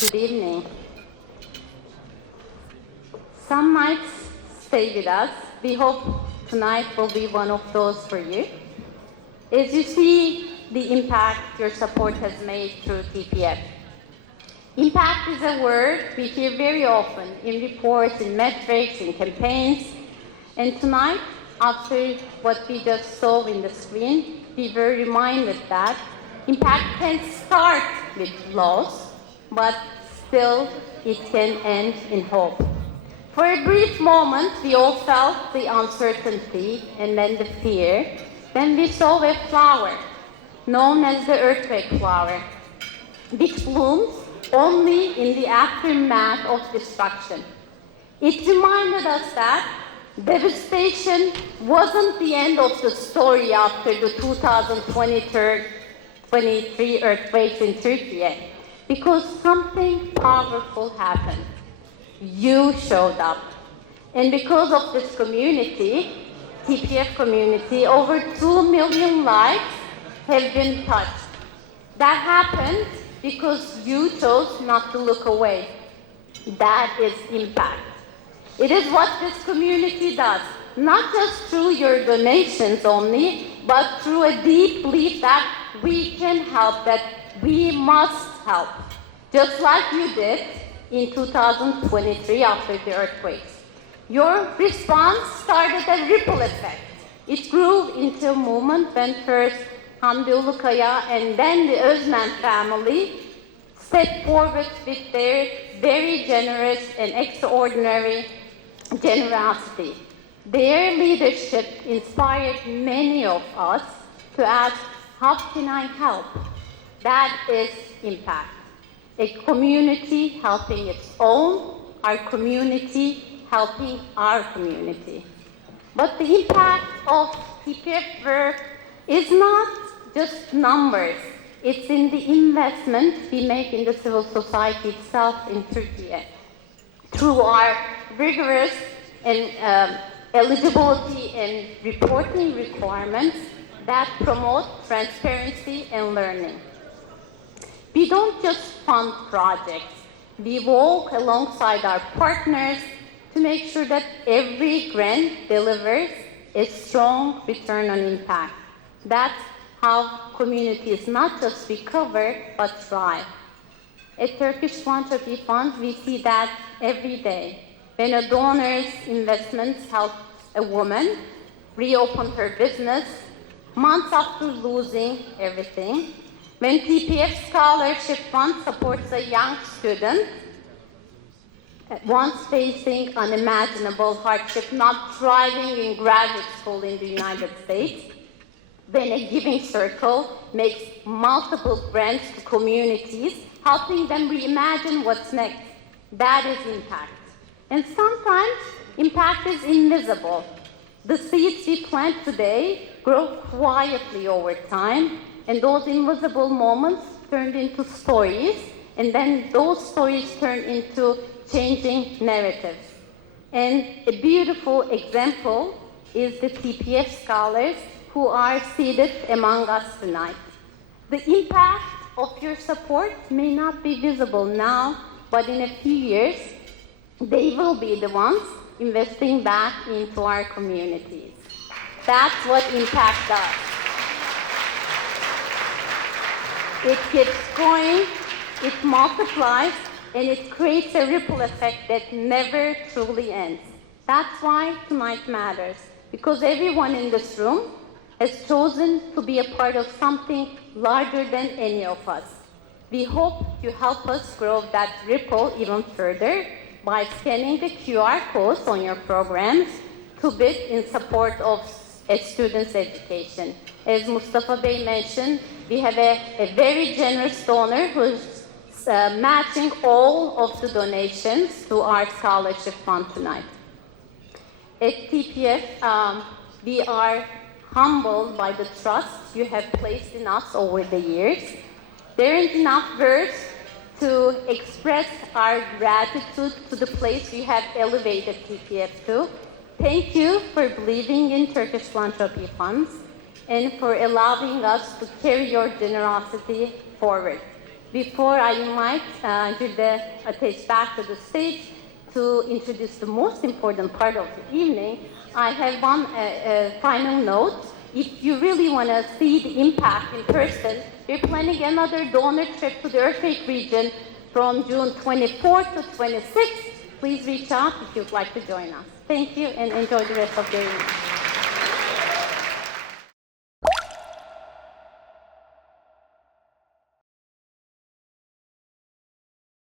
Good evening. Some nights stay with us. We hope tonight will be one of those for you. As you see the impact your support has made through TPF. Impact is a word we hear very often in reports, in metrics, in campaigns. And tonight, after what we just saw in the screen, we were reminded that impact can start with loss, but still it can end in hope. For a brief moment, we all felt the uncertainty and then the fear. Then we saw a flower, known as the earthquake flower, which blooms only in the aftermath of destruction. It reminded us that devastation wasn't the end of the story after the 2023 earthquakes in Turkey, because something powerful happened. You showed up. And because of this community, TPF community, over 2 million lives have been touched. That happened because you chose not to look away. That is impact. It is what this community does, not just through your donations only, but through a deep belief that we can help, that we must help, just like you did in 2023 after the earthquakes. Your response started a ripple effect. It grew into a movement when first Hamdi Ulukaya and then the Özmen family stepped forward with their very generous and extraordinary generosity. Their leadership inspired many of us to ask, how can I help? That is impact. A community helping its own, our community helping our community. But the impact of TPF work is not just numbers. It's in the investment we make in the civil society itself in Turkey. Through our rigorous and eligibility and reporting requirements that promote transparency and learning. We don't just fund projects. We walk alongside our partners to make sure that every grant delivers a strong return on impact. That's how communities not just recover, but thrive. At Turkish Philanthropy Fund, we see that every day. When a donor's investments help a woman reopen her business months after losing everything. When TPF Scholarship Fund supports a young student once facing unimaginable hardship, not thriving in graduate school in the United States. When a giving circle makes multiple grants to communities, helping them reimagine what's next. That is impact. And sometimes impact is invisible. The seeds we plant today grow quietly over time, and those invisible moments turn into stories, and then those stories turn into changing narratives. And a beautiful example is the TPF scholars who are seated among us tonight. The impact of your support may not be visible now, but in a few years, they will be the ones investing back into our communities. That's what impact does. It keeps growing, it multiplies, and it creates a ripple effect that never truly ends. That's why tonight matters, because everyone in this room has chosen to be a part of something larger than any of us. We hope you help us grow that ripple even further by scanning the QR codes on your programs to bid in support of a student's education. As Mustafa Bey mentioned, we have a very generous donor who's matching all of the donations to our scholarship fund tonight. At TPF, we are humbled by the trust you have placed in us over the years. There aren't enough words to express our gratitude to the place you have elevated TPF to. Thank you for believing in Turkish Philanthropy Funds and for allowing us to carry your generosity forward. Before I invite Jilde Ateş back to the stage to introduce the most important part of the evening, I have one final note. If you really want to see the impact in person, we're planning another donor trip to the earthquake region from June 24th to 26th. Please reach out if you'd like to join us. Thank you and enjoy the rest of your evening.